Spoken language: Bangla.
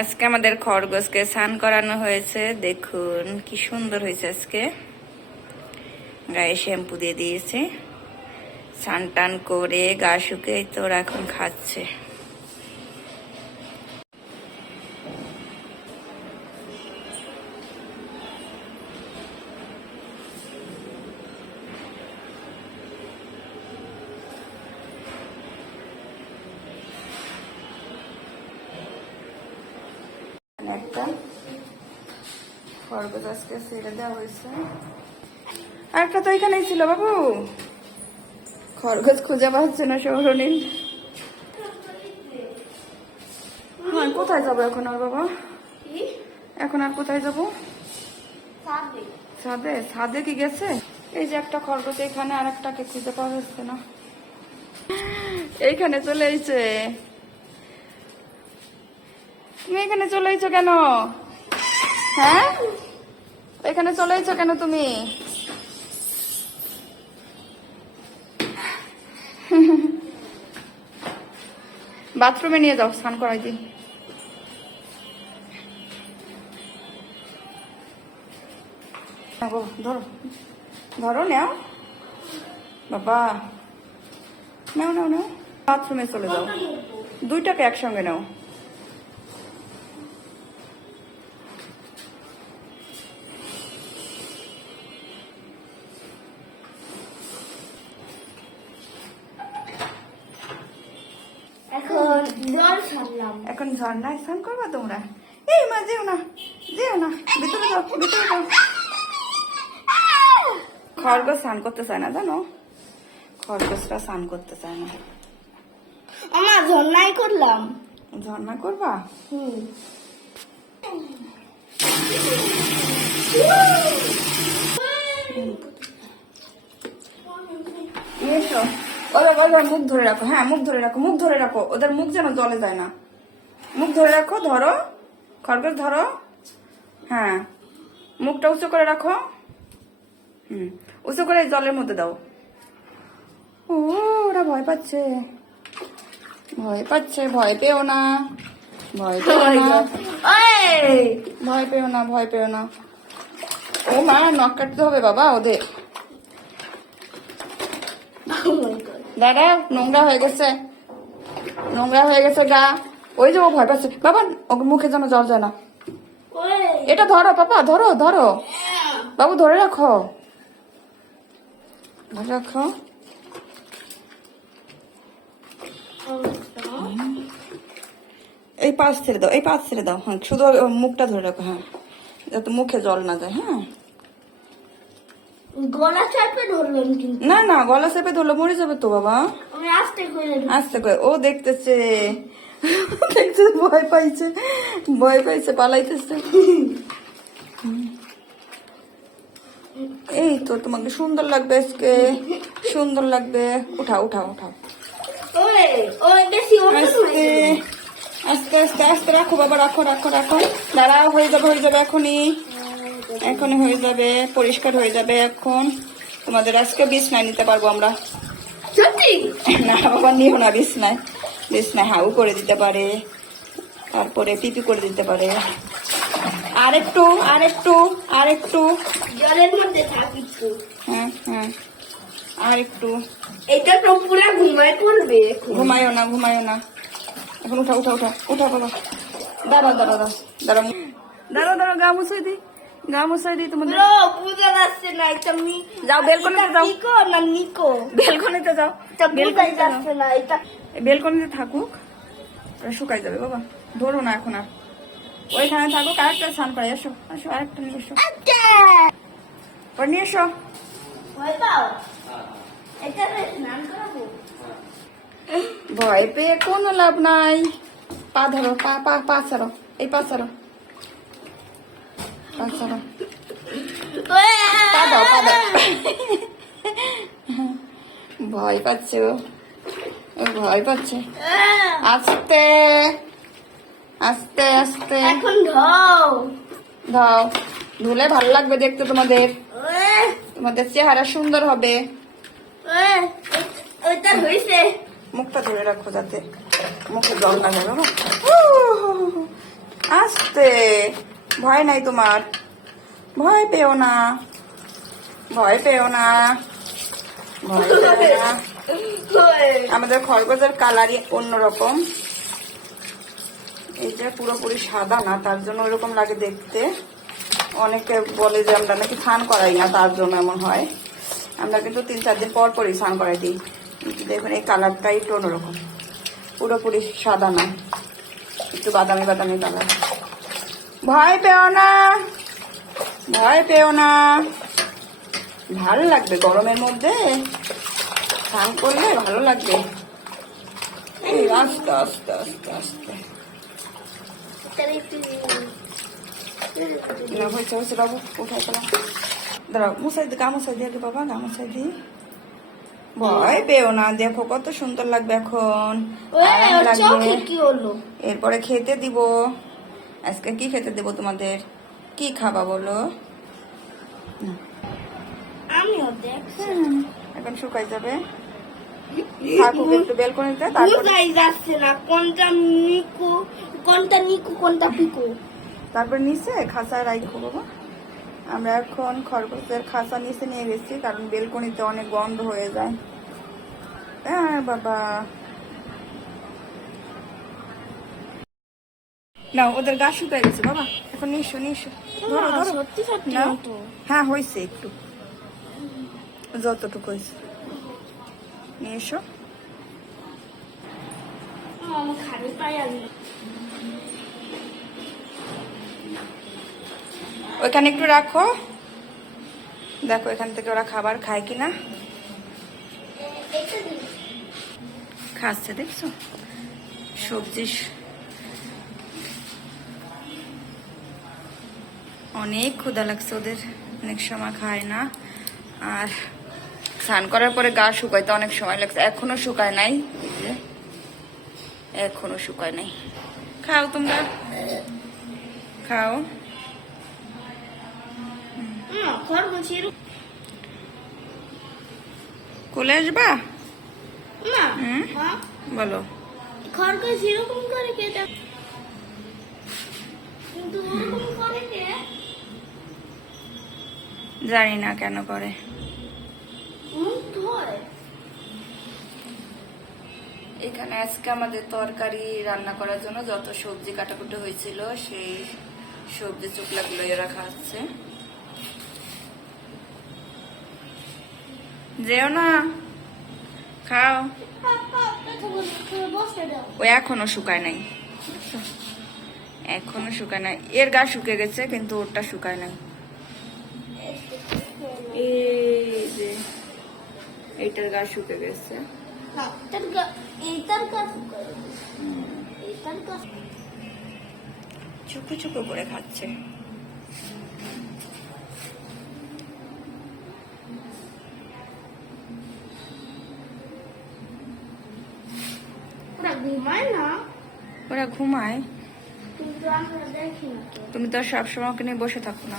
আজকে আমাদের খরগোশকে স্নান করানো হয়েছে। দেখুন, কি সুন্দর হয়েছে আজকে। গায়ে শ্যাম্পু দিয়ে দিয়েছে। স্নান টান করে গা শুকে তোর এখন খাচ্ছে। একটা। খরগোশ আজকে ছেড়ে দেওয়া হয়েছে। আর একটা তো এখানেই ছিল বাবু। খরগোশ খুঁজে পাচ্ছে না সৌরনীল হ্যাঁ কোথায় যাব এখন আর বাবা? এখন আর কোথায় যাব? ছাদে। ছাদে? কি গেছে? এই যে একটা খরগোশ এখানে আর একটাকে খুঁজে পাওয়া যাচ্ছে না। এইখানে চলে এসেছে। তুমি এখানে চলে এসো কেন? হ্যাঁ? এখানে চলে এসো কেন তুমি? বাথরুমে নিয়ে যাও, স্নান করাই দিন ধরো ধরো, নেও। বাবা, নাও নাও নাও। বাথরুমে চলে যাও। দুইটাকে একসঙ্গে নাও এখন জল ছাড়লাম এখন ঝর্ণায় স্নান করবা তোমরা? এই মা যেও না যেও না ভিতরে যাও ভিতরে যাও। খরগোশ স্নান করতে চায় না জানো? খরগোশরা স্নান করতে চায় না। আমার ঝর্ণাই করলাম। ঝর্ণা করবা? হুম। এসো। ওদের ওদের মুখ ধরে রাখো হ্যাঁ মুখ ধরে রাখো মুখ ধরে রাখো। ওদের মুখ যেন জলে যায় না। মুখ ধরে রাখো ধরো। খরগোশ ধরো। হ্যাঁ। মুখটা উঁচু করে রাখো। হুম। উঁচু করে জলের মধ্যে দাও। ও ওরা ভয় পাচ্ছে। ভয় পাচ্ছে ভয় পেও না। ভয় পেও না। ভয় পেও না ভয় পেও না। ও মা নখ কাটতে হবে বাবা ওদের। Oh. দাদা নোংরা হয়ে গেছে। নোংরা হয়ে গেছে গা। ওই যে ও ভয় পাচ্ছে। বাবা ওর মুখে যেন জল যায় না। এটা ধরো পাপা ধরো ধরো। বাবু ধরে রাখো। ধরে রাখো। এই পাশ ছেড়ে দাও এই পাশ ছেড়ে দাও। হ্যাঁ শুধু মুখটা ধরে রাখো হ্যাঁ। যাতে মুখে জল না যায় হ্যাঁ। গলা চাপে ধরলাম কিন্তু। না না গলা চেপে ধরলো মরে যাবে তো বাবা। আমি আস্তে করে। ও দেখতেছে। দেখছে ভয় পাইছে ভয় পাইছে পালাইতেছে। এই তো তোমাকে সুন্দর লাগবে আজকে সুন্দর লাগবে। উঠাও উঠাও উঠাও। আস্তে আস্তে আস্তে রাখো বাবা রাখো রাখো রাখো। দাঁড়াও হয়ে যাবে হয়ে যাবে এখনই। এখনই হয়ে যাবে পরিষ্কার হয়ে যাবে এখন। তোমাদের আজকে বিছনায় নিতে পারব আমরা। না বাবা নিও না বিছনায়। বিছনায় হাউ করে দিতে পারে তারপরে পিপি করে দিতে পারে। আর একটু আর একটু আর একটু জলের মধ্যে থাকি তো হ্যাঁ হ্যাঁ আর একটু এটা তো পুরো ঘুমায় পড়বে ঘুমায়ও না ঘুমায়ও না। এখন উঠা উঠা উঠা। উঠা বাবা দাঁড়া দাঁড়া দাঁড়াও। দাঁড়া দাঁড়াও দাঁড়াও গা মুছাই দি। গা মুছাই দি তোমাদের। ব্রো বুঝা যাচ্ছে না এটা যাও বেলকনিতে যাও। নিকো না নিকো? বেলকনিতে যাও। বেলকনিতে যাও। যাচ্ছে না এটা বেলকনিতে থাকুক শুকাই যাবে বাবা। ধরো না এখন আর। ওইখানে থাকুক আরেকটা স্নান করে এসো আসো আরেকটা নিয়ে এসো। ওর নিয়ে এসো। ভয় পেয়ে কোনো লাভ নাই। পা ধরো পা পা পা ছাড়ো এই পা ছাড়ো। দাও পা দাও ভয় পাচ্ছে ও ও ভয় পাচ্ছে আস্তে আস্তে আস্তে এখন দাও ধুলে ভালো লাগবে দেখতে তোমাদের। তোমাদের চেহারা সুন্দর হবে। ওইটা হয়েছে মুখটা ধরে রাখো যাতে। মুখে জল না যাবে আস্তে। ভয় নাই তোমার। ভয় পেও না। ভয় পেও না। ভয় না। আমাদের খরগোশের কালারই অন্যরকম। এই যে পুরোপুরি সাদা না, তার জন্য ওরকম লাগে দেখতে। অনেকে বলে যে আমরা নাকি স্নান করাই না, তার জন্য এমন হয়। আমরা কিন্তু তিন চার দিন পর পরই স্নান করাই দিই। দেখুন, এই কালারটা একটু অন্যরকম। পুরোপুরি সাদা না। একটু বাদামি বাদামি কালার। ভয় পেও না। ভয় পেও না। ভালো লাগবে গরমের মধ্যে। স্নান করলে ভালো লাগবে। এই আস্তে আস্তে আস্তে আস্তে। হয়েছে হয়েছে বাবু পেলাম দাঁড়াও মশাই দিয়ে ভয় পেও না দেখো কত সুন্দর লাগবে এখন। এরপরে খেতে দিব। আজকে কি খেতে দেব তোমাদের? কি খাবা বলো? এখন শুকাই যাবে। থাকুক একটু বেলকনিতে তারপর নিচে খাঁচায় রাখব বাবা আমরা এখন খরগোশের খাঁচা নিচে নিয়ে গেছি কারণ বেলকনিতে অনেক গন্ধ হয়ে যায়। হ্যাঁ বাবা। না ওদের গা শুকায় গেছে বাবা এখন নিশো নিশো ধরো ধরো সত্যি সত্যি। তো হ্যাঁ হয়েছে একটু যতটুকু হয়েছে নিয়ে এসো ওইখানে একটু রাখো দেখো এখান থেকে ওরা খাবার খায় কিনা খাচ্ছে দেখছ সবজি অনেক ক্ষুধা লাগছে ওদের। অনেক সময় খায় না। আর স্নান করার পরে গা শুকাইতে অনেক সময় লাগছে। এখনও শুকায় নাই। এখনও শুকায় নাই। খাও তোমরা। খাও। কোলে আসবা? বলো। খরগোশ এরকম করে কে দেখ কিন্তু ওরকম করে কে জানি না কেন করে। এখানে আজকে আমাদের তরকারি রান্না করার জন্য যত সবজি কাটাকুটি হয়েছিল সেই সবজি চুকলাগুলো রাখা খাচ্ছে যেও না। খাও। ও এখনও শুকায় নাই। এখনও শুকায় নাই। এর গা শুকে গেছে কিন্তু ওরটা শুকায় নাই। এই যে এইটার গা শুকে গেছে। গা- এইটার কাজ করে চুপু চুপু করে খাচ্ছে। ওরা ঘুমায় না? ওরা ঘুমায়। তুমি তো সবসময় ওকে নিয়ে বসে থাকো না।